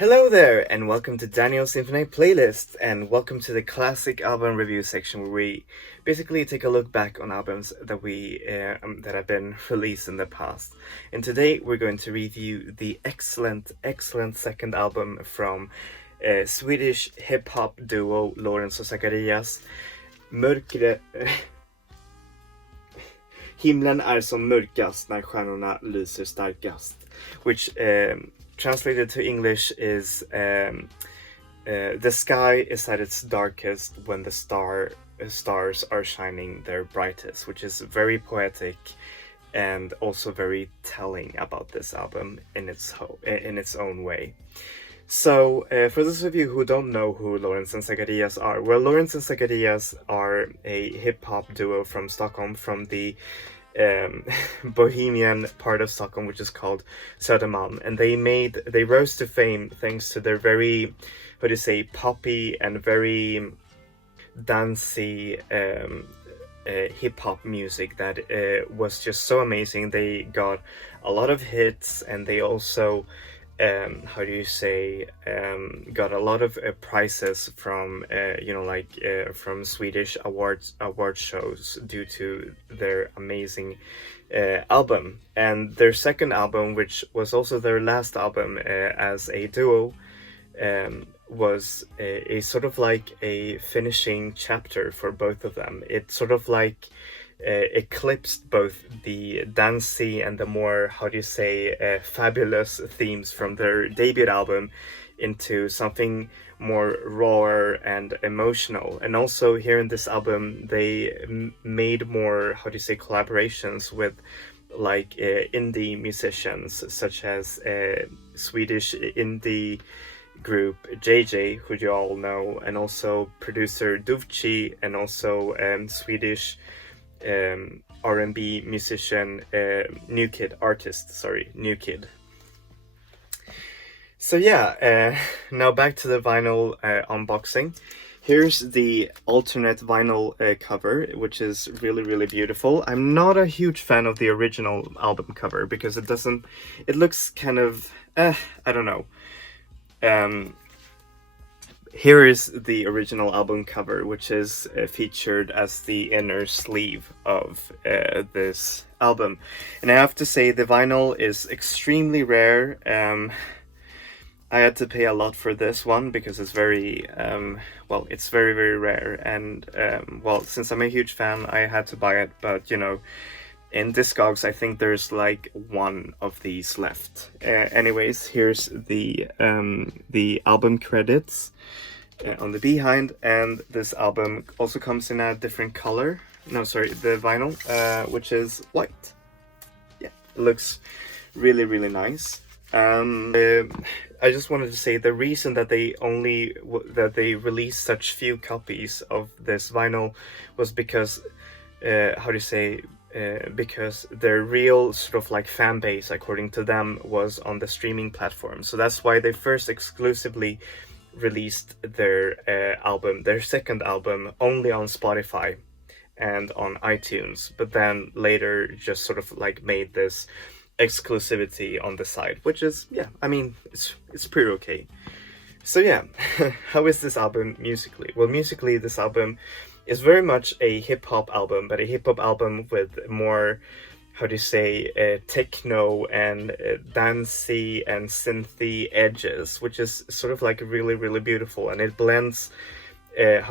Hello there, and welcome to Daniel's Infinite Playlist, and welcome to the classic album review section, where we basically take a look back on albums that have been released in the past. And today we're going to review the excellent second album from Swedish hip hop duo Lorentz Sakarias, Himlen är som mörkast när stjärnorna lyser starkast, which translated to English is the sky is at its darkest when the stars are shining their brightest, which is very poetic and also very telling about this album in its own way. So, for those of you who don't know who Lorentz and Sakarias are, well, Lorentz and Sakarias are a hip-hop duo from Stockholm, from the bohemian part of Stockholm, which is called Södermalm, and they rose to fame thanks to their very, poppy and very dancey hip-hop music that was just so amazing. They got a lot of hits, and they also got a lot of prizes from from Swedish award shows due to their amazing album. And their second album, which was also their last album as a duo, was a sort of like a finishing chapter for both of them. It sort of like eclipsed both the dancey and the more fabulous themes from their debut album into something more raw and emotional. And also here in this album they made more collaborations with indie musicians, such as Swedish indie group JJ, who you all know, and also producer Duvci, and also Swedish R&B musician New Kid. So yeah, now back to the vinyl unboxing. Here's the alternate vinyl cover, which is really beautiful. I'm not a huge fan of the original album cover because it looks kind of I don't know. Here is the original album cover, which is featured as the inner sleeve of this album. And I have to say, the vinyl is extremely rare. I had to pay a lot for this one because it's very very rare. And since I'm a huge fan, I had to buy it. But in Discogs, I think there's like one of these left. Anyways, here's the album credits on the behind, and this album also comes in a different color. No, sorry, the vinyl, which is white. Yeah, it looks really nice. I just wanted to say the reason that they released such few copies of this vinyl was because because their real sort of like fan base, according to them, was on the streaming platform. So that's why they first exclusively released their second album only on Spotify and on iTunes, but then later just sort of like made this exclusivity on the side, which is, yeah, I mean, it's pretty okay. So yeah, how is this album musically? Well, musically, this album is very much a hip-hop album, but a hip-hop album with more, techno and dancey and synthy edges, which is sort of like really beautiful. And it blends, a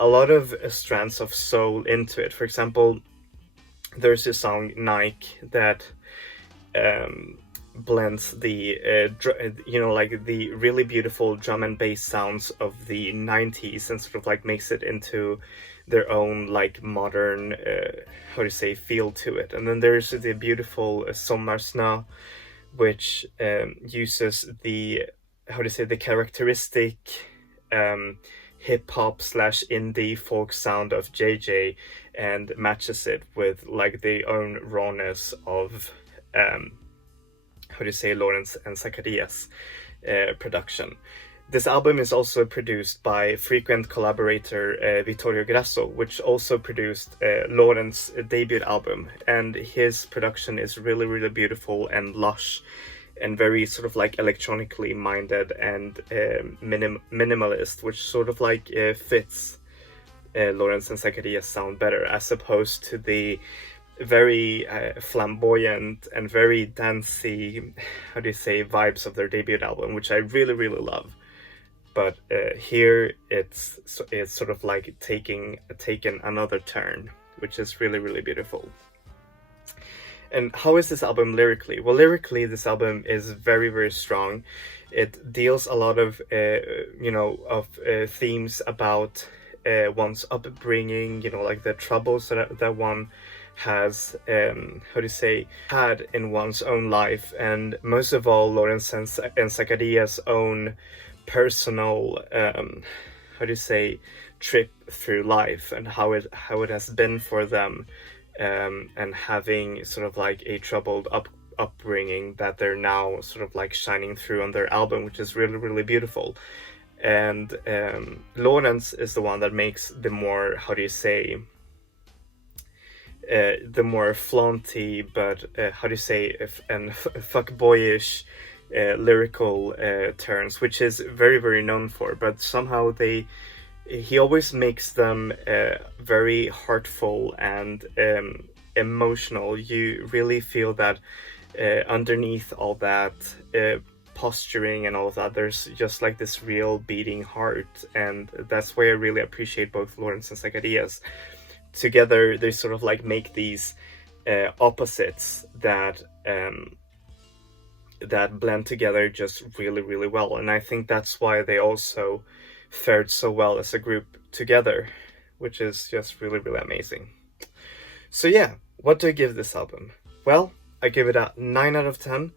lot of strands of soul into it. For example, there's a song Nike that blends the the really beautiful drum and bass sounds of the 90s and sort of like makes it into their own like modern feel to it. And then there's the beautiful Som Mörkast När, which uses the the characteristic hip-hop / indie folk sound of JJ and matches it with like the own rawness of Lorentz and Sakarias production. This album is also produced by frequent collaborator Vittorio Grasso, which also produced Lorentz's debut album, and his production is really beautiful and lush very sort of like electronically minded and minimalist, which sort of like fits Lorentz and Sakarias sound better, as opposed to the very flamboyant and very dancey, how do you say, vibes of their debut album, which I really, really love. But here it's sort of like taken another turn, which is really, really beautiful. And how is this album lyrically? Well, lyrically, this album is very, very strong. It deals a lot of, themes about one's upbringing, like the troubles that one has, had in one's own life. And most of all, Lorentz and Sakarias' own personal, trip through life, and how it has been for them. And having sort of like a troubled upbringing that they're now sort of like shining through on their album, which is really, really beautiful. And Lorentz is the one that makes the more, the more flaunty, but fuckboyish lyrical turns, which is very, very known for. But somehow he always makes them very heartful and emotional. You really feel that underneath all that posturing and all of that, there's just like this real beating heart. And that's why I really appreciate both Lorentz and Sakarias. Together, they sort of like make these opposites that blend together just really, really well. And I think that's why they also fared so well as a group together, which is just really, really amazing. So yeah, what do I give this album? Well, I give it a 9 out of 10.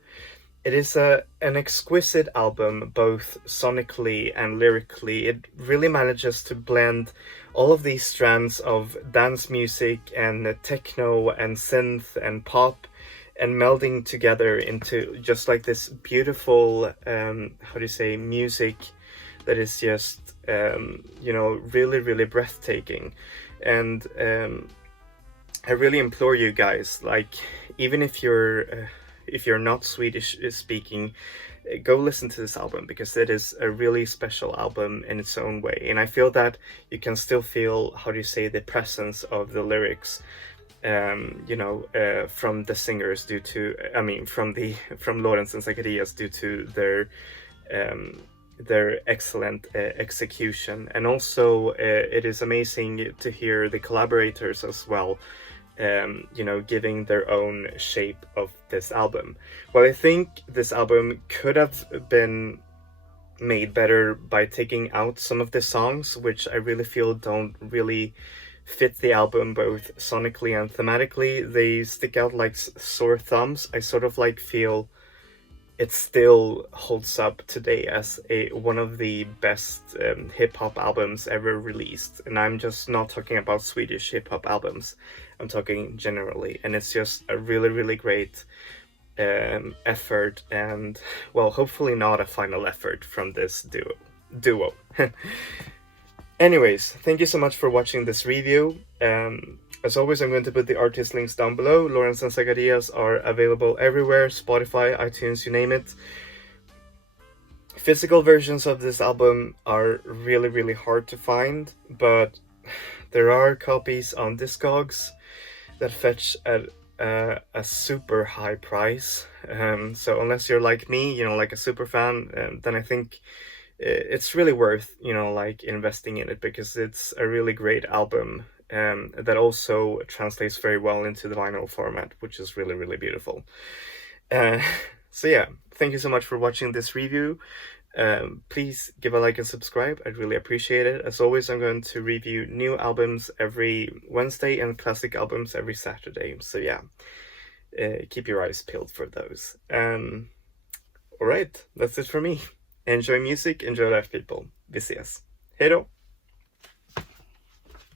It is an exquisite album, both sonically and lyrically. It really manages to blend all of these strands of dance music and techno and synth and pop, and melding together into just like this beautiful, music that is just, really, really breathtaking. And I really implore you guys, like, even if you're not Swedish speaking, go listen to this album, because it is a really special album in its own way. And I feel that you can still feel, the presence of the lyrics, from the singers from Lorentz and Sakarias, due to their excellent execution. And also it is amazing to hear the collaborators as well, giving their own shape of this album. Well, I think this album could have been made better by taking out some of the songs, which I really feel don't really fit the album, both sonically and thematically. They stick out like sore thumbs. I sort of like feel it still holds up today as one of the best hip-hop albums ever released. And I'm just not talking about Swedish hip-hop albums, I'm talking generally. And it's just a really, really great effort, and, well, hopefully not a final effort from this duo. Anyways, thank you so much for watching this review. As always, I'm going to put the artist links down below. Lorentz and Sakarias are available everywhere, Spotify, iTunes, you name it. Physical versions of this album are really, really hard to find, but there are copies on Discogs that fetch at a super high price. So unless you're like me, like a super fan, then I think it's really worth, investing in it, because it's a really great album. That also translates very well into the vinyl format, which is really, really beautiful. So yeah, thank you so much for watching this review. Please give a like and subscribe, I'd really appreciate it. As always, I'm going to review new albums every Wednesday and classic albums every Saturday. So yeah, keep your eyes peeled for those. Alright, that's it for me. Enjoy music, enjoy life, people. Vi ses. Hej då!